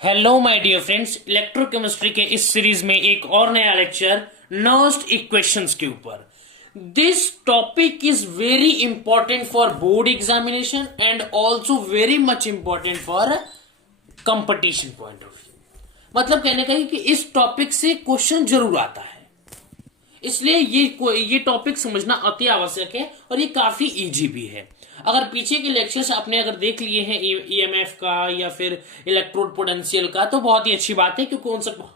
Hello my dear friends, electrochemistry के इस series में एक और नया लेक्चर नर्स्ड इक्वेशंस के ऊपर। This topic is very important for board examination and also very much important for competition point of view. मतलब कहने का है कि इस टॉपिक से क्वेश्चन जरूर आता है, इसलिए ये टॉपिक समझना अति आवश्यक है और ये काफी इजी भी है। अगर पीछे के लेक्चर्स आपने अगर देख लिए हैं ईएमएफ का या फिर इलेक्ट्रोड पोटेंशियल का, तो बहुत ही अच्छी बात है क्योंकि उन सब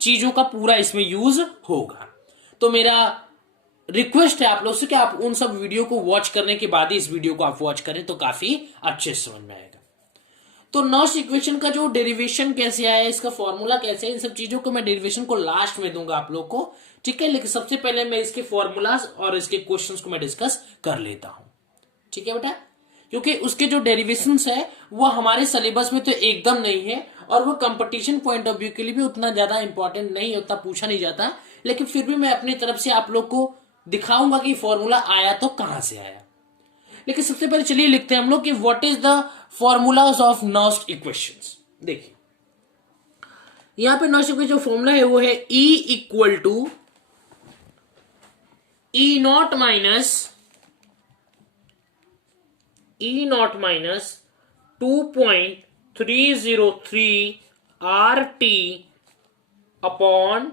चीजों का पूरा इसमें यूज होगा। तो मेरा रिक्वेस्ट है आप लोग से कि आप उन सब वीडियो को वॉच करने के बाद ही इस वीडियो को आप वॉच करें तो काफी अच्छे से समझ में आएगा। तो नॉर्स इक्वेशन का जो डेरिवेशन कैसे आया, इसका फॉर्मूला कैसे है, इन सब चीजों को मैं डेरिवेशन को लास्ट में दूंगा आप लोग को, ठीक है। लेकिन सबसे पहले मैं इसके फॉर्मूलाज और इसके क्वेश्चंस को मैं डिस्कस कर लेता हूं, ठीक है बेटा। क्योंकि उसके जो डेरिवेशंस है वो हमारे सिलेबस में तो एकदम नहीं है और वो कंपटीशन पॉइंट ऑफ व्यू के लिए भी उतना ज्यादा इंपॉर्टेंट नहीं होता, पूछा नहीं जाता। लेकिन फिर भी मैं अपनी तरफ से आप लोग को दिखाऊंगा कि फॉर्मूला आया तो कहां से आया। लेकिन सबसे पहले चलिए लिखते हैं हम लोग कि what is the formulas of Nernst equations. देखिए यहां पे नॉस्ट इक्वेशन जो फॉर्मूला है वो है E equal to E not minus 2.303 RT upon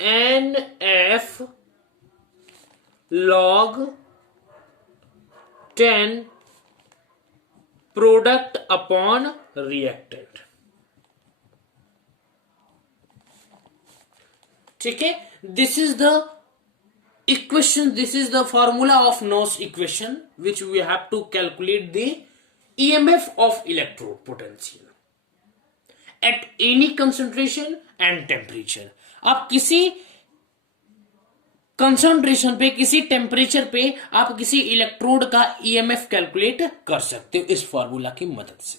NF log 10 product upon reactant, ठीक है। This is the equation, this is the formula of Nernst equation which we have to calculate the EMF of electrode potential at any concentration and temperature। आप किसी concentration पे, किसी temperature पे आप किसी electrode का EMF कैलकुलेट कर सकते हो इस फॉर्मूला की मदद से।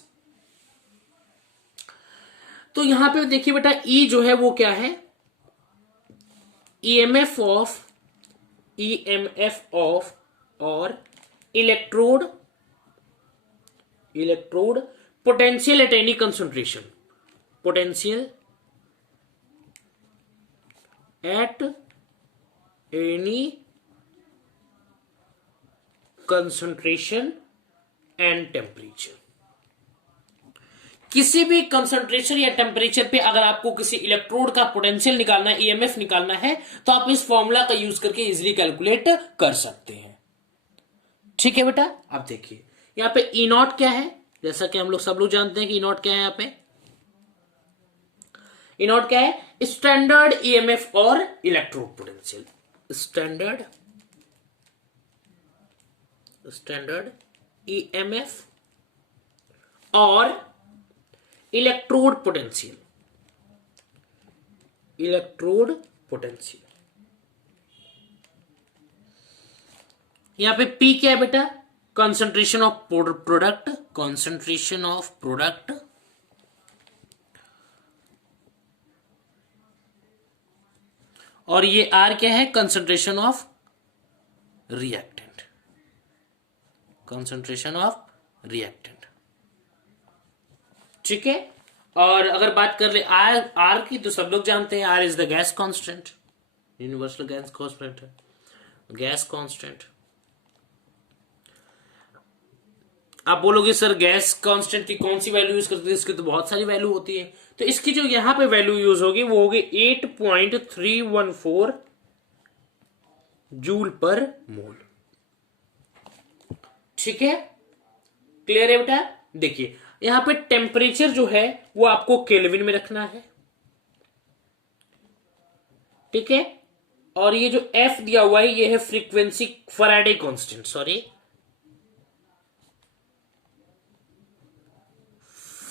तो यहां पे देखिए बेटा E जो है वो क्या है, EMF ऑफ और electrode potential at any concentration, potential at any concentration and temperature. किसी भी कंसंट्रेशन या टेम्परेचर पे अगर आपको किसी इलेक्ट्रोड का पोटेंशियल निकालना है, ईएमएफ निकालना है, तो आप इस फॉर्मूला का यूज करके इजीली कैलकुलेट कर सकते हैं, ठीक है बेटा। अब देखिए यहां पे ई नॉट क्या है, जैसा कि हम लोग सब लोग जानते हैं कि ई नॉट क्या है। यहां पे ई नॉट क्या है, स्टैंडर्ड ईएमएफ और इलेक्ट्रोड पोटेंशियल, स्टैंडर्ड ईएमएफ और इलेक्ट्रोड पोटेंशियल, यहां पे P क्या है बेटा, कंसंट्रेशन ऑफ प्रोडक्ट, और ये R क्या है, कंसंट्रेशन ऑफ रिएक्टेंट, ठीक है। और अगर बात कर ले आर की, तो सब लोग जानते हैं R is the gas constant, universal gas constant है, गैस कांस्टेंट। आप बोलोगे सर गैस कांस्टेंट की कौन सी वैल्यू यूज करते हैं, इसकी तो बहुत सारी वैल्यू होती है। तो इसकी जो यहां पे वैल्यू यूज होगी वो होगी 8.314 जूल पर मोल, ठीक है। क्लियर है बेटा। देखिए यहां पे टेम्परेचर जो है वो आपको केल्विन में रखना है, ठीक है। और ये जो F दिया हुआ है ये है frequency, Faraday constant,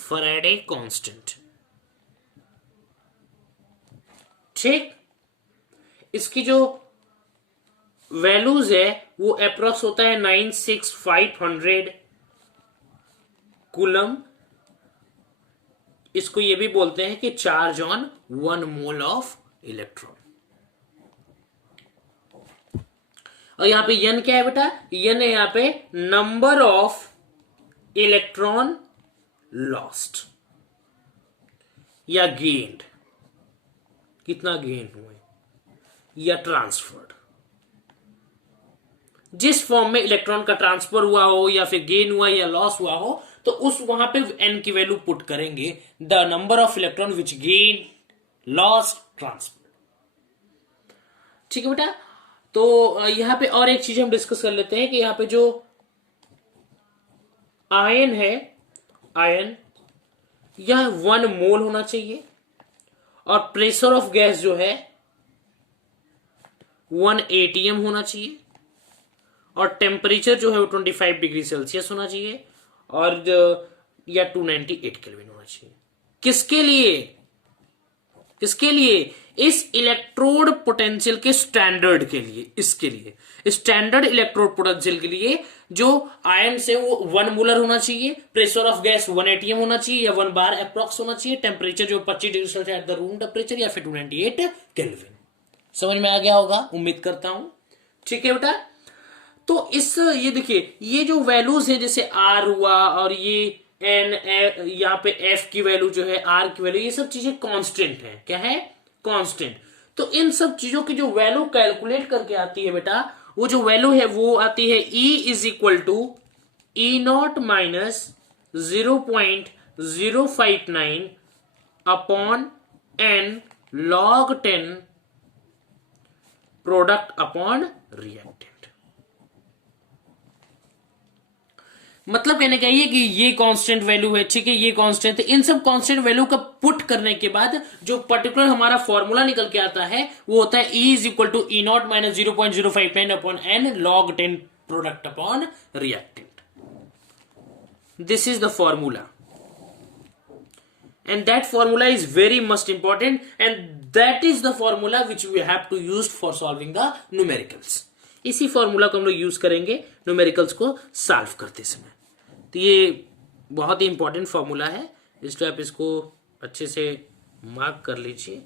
Faraday constant, ठीक। इसकी जो वैल्यूज है वो अप्रोक्स होता है 96500 कूलम। इसको ये भी बोलते हैं कि charge on 1 mole of electron. और यहां पे एन क्या है बेटा, एन है यहां पे नंबर ऑफ इलेक्ट्रॉन लॉस्ट, या गेन्ड, कितना गेन हुए, या ट्रांसफर्ड। जिस फॉर्म में इलेक्ट्रॉन का ट्रांसफर हुआ हो या फिर गेन हुआ या लॉस हुआ हो, तो उस वहां पे n की वैल्यू पुट करेंगे, the number of electron which gain, loss, transfer. ठीक है बेटा। तो यहां पे और एक चीज हम डिस्कस कर लेते हैं कि यहां पे जो आयन है, आयन यह 1 मोल होना चाहिए, और प्रेशर ऑफ गैस जो है 1 atm होना चाहिए, और टेम्परेचर जो है वो 25 डिग्री सेल्सियस होना चाहिए, और या 298 केल्विन होना चाहिए। किसके लिए? किसके लिए? इस इलेक्ट्रोड पोटेंशियल के स्टैंडर्ड के लिए, इसके लिए स्टैंडर्ड इलेक्ट्रोड पोटेंशियल के लिए जो आयन से वो 1 मोलर होना चाहिए, प्रेशर ऑफ गैस 1 atm होना चाहिए या 1 बार अप्रॉक्स होना चाहिए, टेम्परेचर जो 25 degree Celsius at the room temperature या फिर 298 केल्विन। समझ में आ गया होगा, उम्मीद करता हूं। ठीक है बेटा। तो इस ये देखिए, ये जो वैल्यूज है जैसे आर हुआ और ये एन, यहाँ पे एफ की वैल्यू जो है, आर की वैल्यू, ये सब चीजें कांस्टेंट है। क्या है? कांस्टेंट। तो इन सब चीजों की जो वैल्यू कैलकुलेट करके आती है बेटा, वो जो वैल्यू है वो आती है E is equal to E0 minus 0.059 upon n log 10 product upon reactant. मतलब कहने का ये कि ये कांस्टेंट वैल्यू है, ठीक है, ये कांस्टेंट। इन सब कांस्टेंट वैल्यू का पुट करने के बाद जो पर्टिकुलर हमारा फॉर्मूला निकल के आता है वो होता है E is equal to E0 minus 0.059 upon n log 10 product upon reactant. This is the formula, and that formula is very much important, and that is the formula which we have to use for solving the numericals। इसी formula को हम लोग use करेंगे numericals को solve करते समय। तो ये बहुत ही इंपॉर्टेंट फॉर्मूला है, इसलिए आप इसको अच्छे से मार्क कर लीजिए,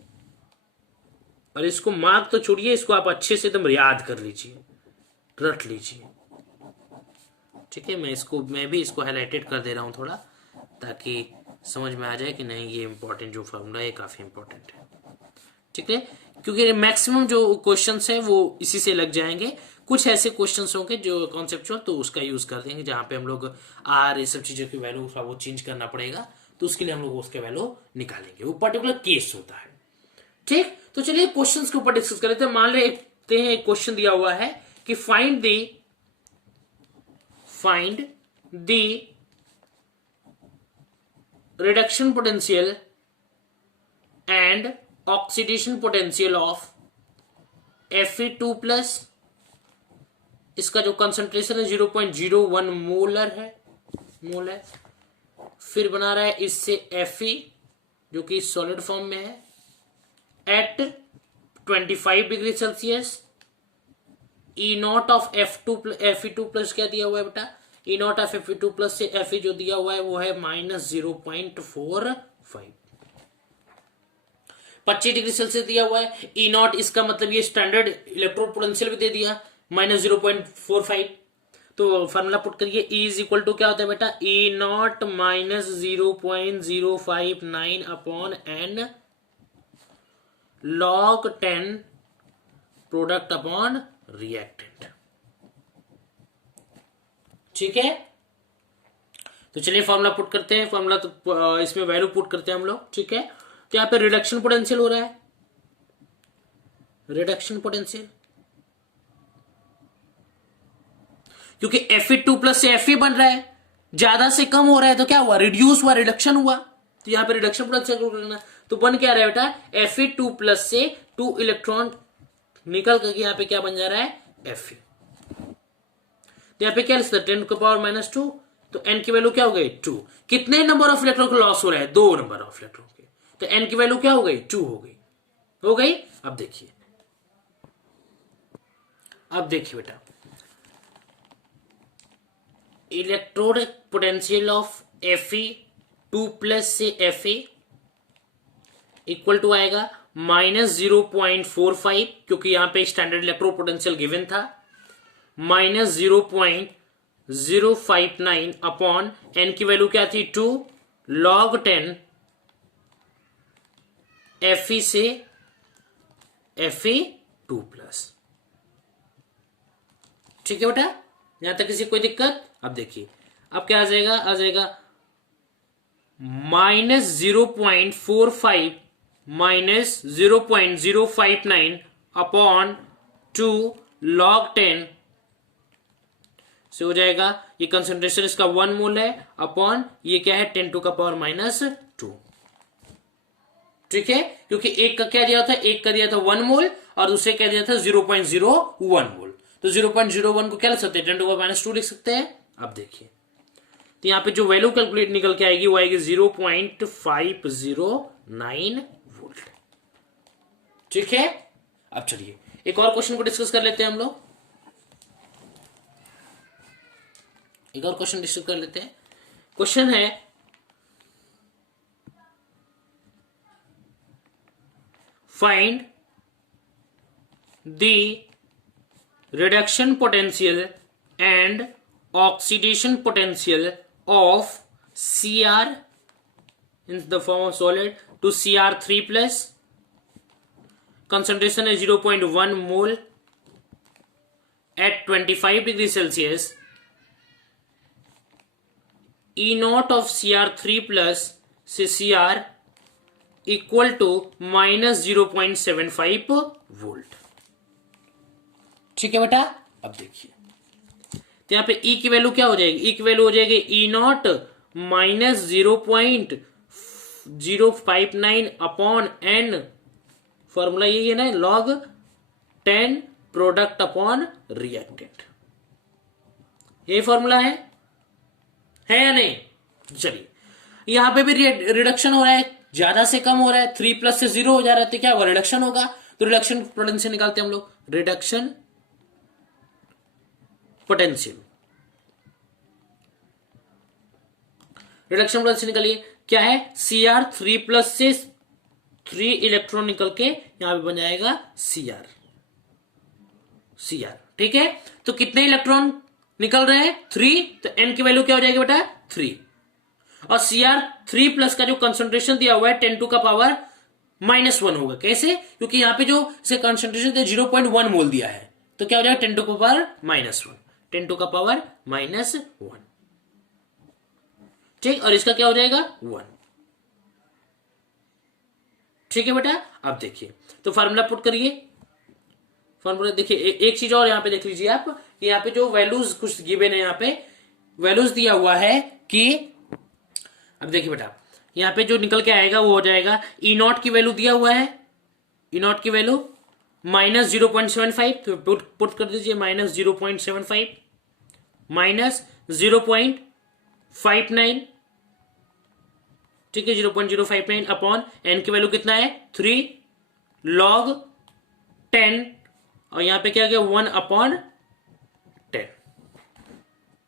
और इसको मार्क तो छोड़िए, इसको आप अच्छे से एकदम याद कर लीजिए, रट लीजिए। ठीक है, मैं भी इसको हाईलाइटेड कर दे रहा हूं थोड़ा, ताकि समझ में आ जाए कि नहीं ये इंपॉर्टेंट जो फॉर्मूला है काफी इंपॉर्टेंट है। ठीक है, क्योंकि मैक्सिमम जो क्वेश्चंस है वो इसी से लग जाएंगे। कुछ ऐसे क्वेश्चंस होंगे जो कॉन्सेप्चुअल, तो उसका यूज कर देंगे जहां पे हम लोग आर ये सब चीजों की वैल्यू वो चेंज करना पड़ेगा, तो उसके लिए हम लोग उसके वैल्यू निकालेंगे, वो पर्टिकुलर केस होता है। ठीक, तो चलिए क्वेश्चंस के ऊपर डिस्कस कर लेते हैं। मान लेते हैं एक क्वेश्चन दिया हुआ है कि find the reduction potential and oxidation potential of Fe2+, इसका जो कंसंट्रेशन है 0.01 मोलर है। फिर बना रहा है इससे Fe जो कि सॉलिड फॉर्म में है eight 25 degree Celsius. E0 of Fe2+ क्या दिया हुआ है बेटा? E0 ऑफ Fe2+ से Fe जो दिया हुआ है वो है -0.45। 25 डिग्री सेल्सियस दिया हुआ है। E0 इसका मतलब ये स्टैंडर्ड इलेक्ट्रोड पोटेंशियल भी दे दिया -0.45। तो फार्मूला पुट करिए, E इज इक्वल टू क्या होता है बेटा? E0 minus 0.059 upon n log 10 product upon reactant. ठीक है, तो चलिए फार्मूला पुट करते हैं। फार्मूला तो इसमें वैल्यू पुट करते हैं हम लोग। ठीक है, तो यहां पे रिडक्शन पोटेंशियल हो रहा है, रिडक्शन पोटेंशियल, क्योंकि Fe2+ से Fe बन रहा है, ज्यादा से कम हो रहा है तो क्या हुआ? रिड्यूस हुआ, रिडक्शन हुआ। तो यहां पे रिडक्शन पोटेंशियल करना, तो बन क्या रहा है बेटा? Fe2+ से 2 इलेक्ट्रॉन निकल करके यहां पे क्या बन जा रहा है? Fe। तो यहां पे क्या लिखता है? 10⁻⁻²। तो n की वैल्यू क्या हो गई? 2। कितने नंबर ऑफ इलेक्ट्रॉन को लॉस हो रहा है? 2 नंबर ऑफ इलेक्ट्रॉन के। तो n की वैल्यू क्या हो गई? 2 हो गई। अब देखिए बेटा, इलेक्ट्रोड पोटेंशियल ऑफ Fe2+ से Fe इक्वल टू आएगा -0.45, क्योंकि यहां पे स्टैंडर्ड इलेक्ट्रोड पोटेंशियल गिवन था, -0.059 अपॉन n की वैल्यू क्या थी? 2 log 10 Fe से Fe2+। ठीक है बेटा, यहां तक किसी कोई दिक्कत? अब देखिए अब क्या आ जाएगा, आ जाएगा -0.45 -0.059 अपॉन 2 log 10 से हो जाएगा, ये कंसंट्रेशन इसका 1 मोल है अपॉन ये क्या है 10⁻²। ठीक है, क्योंकि एक का क्या दिया था, एक का दिया था 1 मोल और दूसरे का दिया था 0.01 मोल, तो 0.01 को क्या लिख सकते हैं, 10⁻² लिख सकते हैं। अब देखिए तो यहां पे जो वैल्यू कैलकुलेट निकल के आएगी वो आएगी 0.509 वोल्ट। ठीक है, अब चलिए एक और क्वेश्चन को डिस्कस कर लेते हैं हम लोग, एक और क्वेश्चन डिस्कस कर लेते हैं। क्वेश्चन है find the reduction potential and oxidation potential of Cr in the form of solid to Cr3+, concentration is 0.1 mole at 25 degrees Celsius, E0 of Cr3+ से Cr equal to -0.75 वोल्ट। ठीक है बेटा, अब देखिए तो यहां पे E की वैल्यू क्या हो जाएगी, E की वैल्यू हो जाएगी E0 -0.059 अपॉन n, फॉर्मूला यही है ना, log 10 प्रोडक्ट अपॉन रिएक्टेंट, यही फॉर्मूला है या नहीं? चलिए यहां पे भी रिडक्शन हो रहा है, ज्यादा से कम हो रहा है, 3+ से 0 हो जा रहा है, तो क्या होगा, रिडक्शन होगा। तो रिडक्शन पोटेंशियल निकालते हैं हम लोग, रिडक्शन पोटेंशियल, रिडक्शन पोटेंशियल निकालिए, क्या है, Cr3+ से 3 इलेक्ट्रॉन निकल के यहां पे बन जाएगा Cr। ठीक है, तो कितने इलेक्ट्रॉन निकल रहे हैं, 3, तो n की वैल्यू क्या हो जाएगी बेटा, 3, और Cr3+ का जो कंसंट्रेशन दिया हुआ है 10⁻⁻1 होगा। कैसे, क्योंकि यहां पे जो इसका कंसंट्रेशन 0.1 मोल दिया है, तो क्या हो जाएगा 10⁻⁻1, 10⁻⁻1। ठीक, और इसका क्या हो जाएगा 1। ठीक है बेटा, अब देखिए तो फार्मूला पुट करिए, फार्मूला देखिए एक चीज और यहां पे देख लीजिए आप, यहां पे जो वैल्यूज कुछ गिवन है, यहां पे वैल्यूज दिया हुआ है कि, अब देखिए बेटा यहां पे जो निकल के आएगा वो हो जाएगा, E0 की वैल्यू दिया हुआ है, E0 की वैल्यू -0.75, तो पुट कर दीजिए -0.75 -0.59, ठीक है, 0.059 अपॉन n की वैल्यू कितना है, 3 log 10, और यहां पे क्या गया 1 अपॉन 10।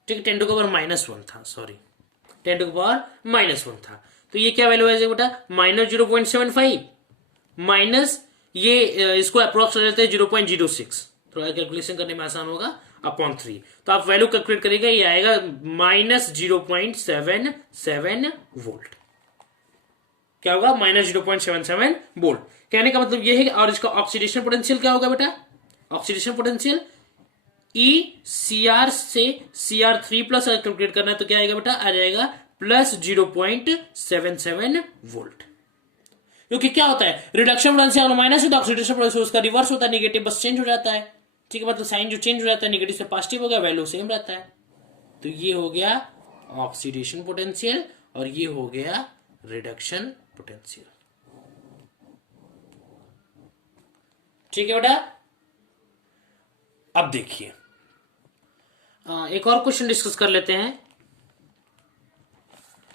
ठीक है, 10⁻⁻1 था, सॉरी 10⁻⁻1 था, तो ये क्या वैल्यू है बेटा, -0.75 माइनस ये इसको अप्रोक्स कर लेते हैं 0.06, थोड़ा कैलकुलेशन करने में आसान होगा, अपॉन 3, तो आप वैल्यू कैलकुलेट करेंगे, ये आएगा -0.77 वोल्ट। क्या होगा, -0.77 वोल्ट। कहने का मतलब ये है कि, और इसका ऑक्सीडेशन पोटेंशियल क्या होगा बेटा, ऑक्सीडेशन पोटेंशियल ECr से Cr3+ कैलकुलेट करना है, तो क्या आएगा बेटा, आ जाएगा +0.77 वोल्ट। क्योंकि क्या होता है, रिडक्शन पोटेंशियल अगर माइनस है तो ऑक्सीडेशन पोटेंशियल उसका रिवर्स होता है, नेगेटिव, बस चेंज हो जाता है। ठीक है, मतलब साइन जो चेंज हो जाता है, नेगेटिव से पॉजिटिव हो गया, वैल्यू सेम रहता है। तो ये हो गया ऑक्सीडेशन पोटेंशियल और ये हो गया रिडक्शन पोटेंशियल। ठीक है बेटा, अब देखिए एक और क्वेश्चन डिस्कस कर लेते हैं।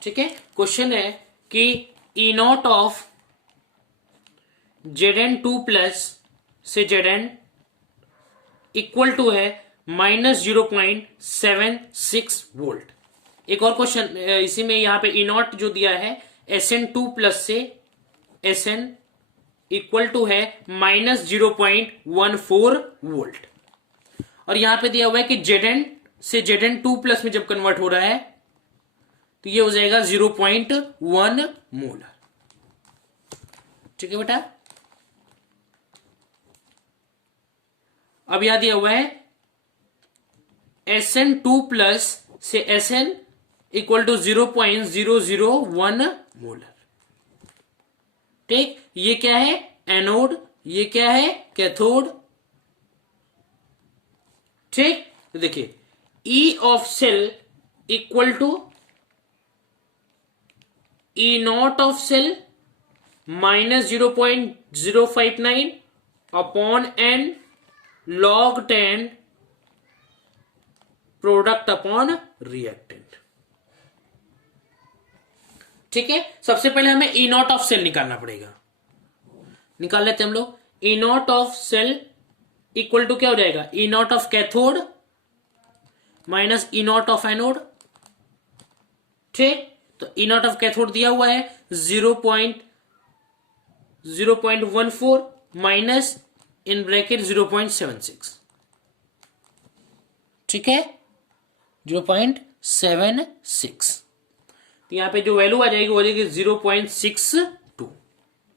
ठीक है, क्वेश्चन है कि E0 ऑफ Zn2+ से Zn इक्वल टू है -0.76 वोल्ट। एक और क्वेश्चन इसी में, यहां पे E0 जो दिया है Sn2+ से Sn इक्वल टू है -0.14 वोल्ट, और यहां पे दिया हुआ है कि Zn से Zn2+ में जब कन्वर्ट हो रहा है तो ये हो जाएगा 0.1 मोल। ठीक है बेटा। अब यहां दिया हुआ है SN2 प्लस से SN इक्वल टू 0.001 मोलर। ठीक, ये क्या है एनोड, ये क्या है कैथोड। ठीक, तो देखिए E of cell equal to E not of cell minus 0.059 upon N log 10 product upon reactant. ठीक है, सबसे पहले हमें E नॉट ऑफ सेल निकालना पड़ेगा। निकाल लेते हैं हम लोग। E not of cell equal to क्या हो जाएगा E not of cathode minus E not of anode. ठीक, तो E नॉट ऑफ कैथोड दिया हुआ है 0.14 माइनस इन ब्रैकेट 0.76। ठीक है, 0.76। तो यहां पे जो वैल्यू आ जाएगी वो आ जाएगी 0.62।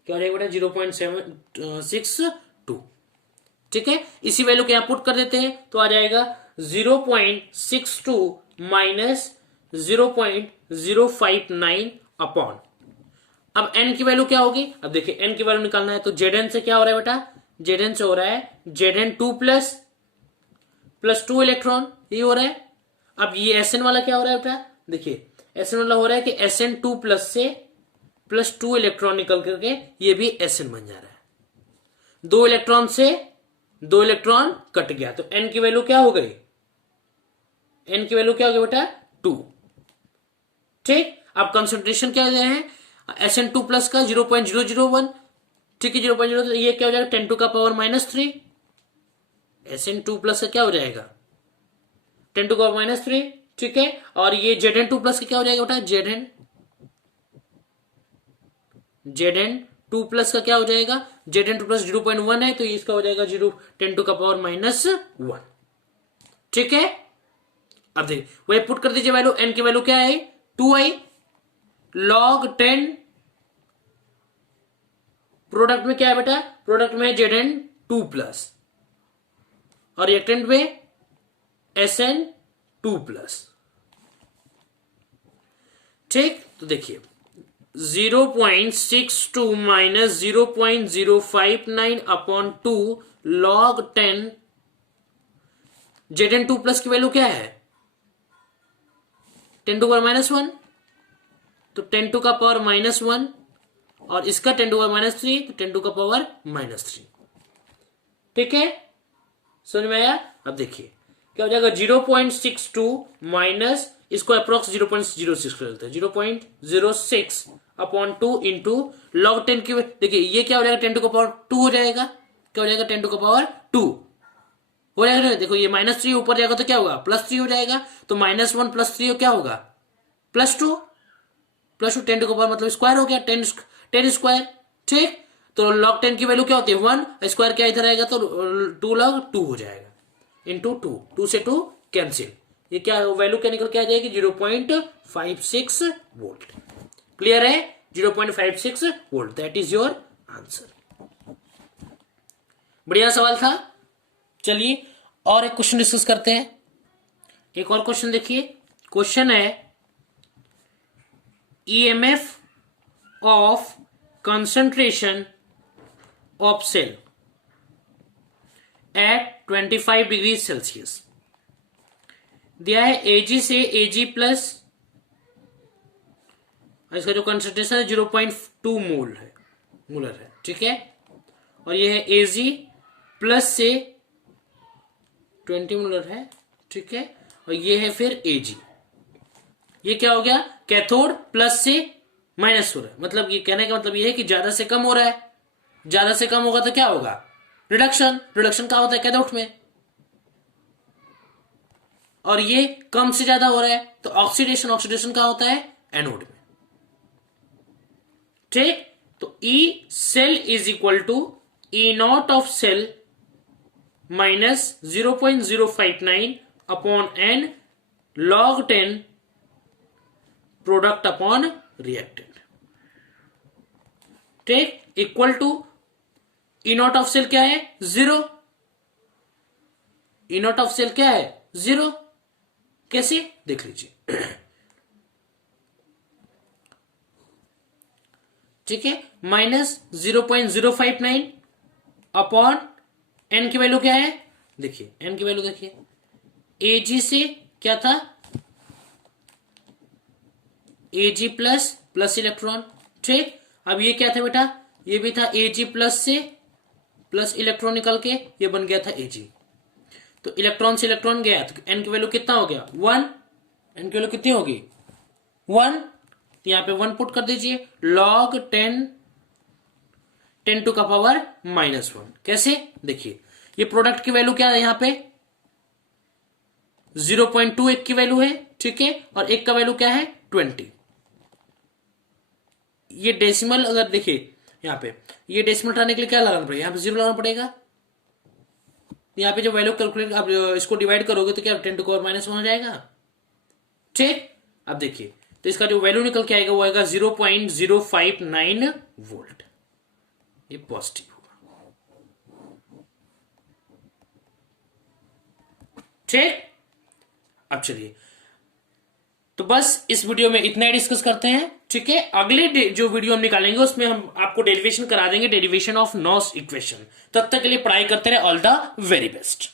क्या हो जाएगा बेटा 0.762। ठीक है, इसी वैल्यू को यहां पुट कर देते हैं तो आ जाएगा 0.62 माइनस 0.059 अपॉन। अब n की वैल्यू क्या होगी, अब देखिए n की वैल्यू निकालना है तो Zn से क्या हो रहा है बेटा, Zn से हो रहा है Zn2 प्लस 2 इलेक्ट्रॉन, ये हो रहा है। अब ये Sn वाला क्या हो रहा है बेटा, देखिए Sn वाला हो रहा है कि Sn2 प्लस से +2 इलेक्ट्रॉन निकल करके ये भी Sn बन जा रहा है। 2 इलेक्ट्रॉन से 2 इलेक्ट्रॉन कट गया तो n की वैल्यू क्या हो गई, n की वैल्यू क्या हो गई बेटा 2। ठीक, अब कंसंट्रेशन क्या हो जाए हैं Sn2 प्लस का 0.001। ठीक है, 0.0 ये क्या हो जाएगा 10 टू का पावर -3। Sn2 प्लस का क्या हो जाएगा 10 टू का पावर -3। ठीक है, और ये Zn2 प्लस का क्या हो जाएगा बेटा Zn2 प्लस का क्या हो जाएगा, Zn2 प्लस 0.1 है तो इसका हो जाएगा 10 टू का पावर -1। ठीक है, अब देखिए वही पुट कर दीजिए वैल्यू, n की वैल्यू क्या है 2 आई log 10। प्रोडक्ट में क्या है बेटा, प्रोडक्ट में Zn2 प्लस और रिएक्टेंट में Sn2 प्लस। ठीक, तो देखिए 0.62 minus 0.059 upon 2 log 10। Zn2 plus की वैल्यू क्या है 10 टू का पावर -1 तो 10 टू का पावर -1 और इसका 10 टू का पावर -3 तो 10 टू का पावर -3। ठीक है, समझ में आया। अब देखिए क्या हो जाएगा 0.62 माइनस इसको अप्रोक्स 0.06 कर देते हैं 0.06 अपॉन 2 इंटू लॉग 10 की। देखिए ये क्या हो जाएगा 10 टू का पावर 2 हो जाएगा। क्या हो जाएगा 10 टू का पावर 2 हो जाएगा। देखो ये -3 ऊपर जाएगा तो क्या होगा +3 हो जाएगा तो -1 + 3 क्या होगा +2 10 टू का पावर मतलब स्क्वायर हो गया 10 स्क्वायर। ठीक, तो log 10 की वैल्यू क्या होती है 1 स्क्वायर क्या इधर आएगा तो 2 log 2 हो जाएगा इंटू 2 से 2 कैंसिल। ये क्या वैल्यू क्या निकल के आ जाएगी 0.56 वोल्ट। क्लियर है 0.56 volt, that is your answer. बढ़िया सवाल था। चलिए और एक क्वेश्चन डिस्कस करते हैं। एक और क्वेश्चन देखिए, क्वेश्चन है EMF of concentration of cell at 25 degree Celsius दिया है Ag से Ag प्लस, इसका जो कंसंट्रेशन है 0.2 मोलर है। ठीक है, और ये है Ag प्लस से 20 मोलर है। ठीक है, और ये है फिर Ag। ये क्या हो गया कैथोड प्लस से माइनस हो रहा है, मतलब ये कहने का मतलब ये है कि ज्यादा से कम हो रहा है। ज्यादा से कम होगा तो क्या होगा रिडक्शन। रिडक्शन कहां होता है कैथोड में, और ये कम से ज्यादा हो रहा है तो ऑक्सीडेशन। ऑक्सीडेशन कहां होता है एनोड में। ठीक, तो E cell is equal to E not of cell minus 0.059 upon N log 10 product upon reactant. ठीक, equal to E not of cell क्या है, 0। ई नॉट ऑफ सेल क्या है, 0। कैसे, देख लीजिए। ठीक है, माइनस 0.059 अपॉन एन की वैल्यू क्या है, देखिए एन की वैल्यू देखिए, एजी से क्या था, एजी प्लस प्लस इलेक्ट्रॉन। ठीक, अब ये क्या था बेटा, ये भी था एजी प्लस से प्लस इलेक्ट्रॉन निकल के ये बन गया था एजी। तो इलेक्ट्रॉन से इलेक्ट्रॉन गया तो एन की वैल्यू कितना हो गया, 1। एन की वैल्यू कितनी होगी, 1। तो यहां पे 1 पुट कर दीजिए, log 10 टू का पावर -1। कैसे, देखिए ये प्रोडक्ट की वैल्यू क्या है, यहां पे 0.2 एक की वैल्यू है, ठीक है, और एक का वैल्यू क्या है, 20। ये डेसिमल अगर देखिए यहां पे, ये डेसिमल हटाने के लिए क्या लगाना पड़ेगा, यहां पे 0 लगाना पड़ेगा। यहां पे जब वैल्यू कैलकुलेट आप इसको डिवाइड करोगे तो क्या 10 टू पावर -1 हो जाएगा। ठीक, अब देखिए तो इसका जो वैल्यू निकल के आएगा वो आएगा 0.059 वोल्ट। ये पॉजिटिव होगा। ठीक, अब चलिए तो बस इस वीडियो में इतना ही डिस्कस करते हैं। ठीक है, अगले जो वीडियो हम निकालेंगे उसमें हम आपको डेरिवेशन करा देंगे, डेरिवेशन ऑफ नॉस इक्वेशन। तब तक के लिए पढ़ाई करते रहे। All the very best.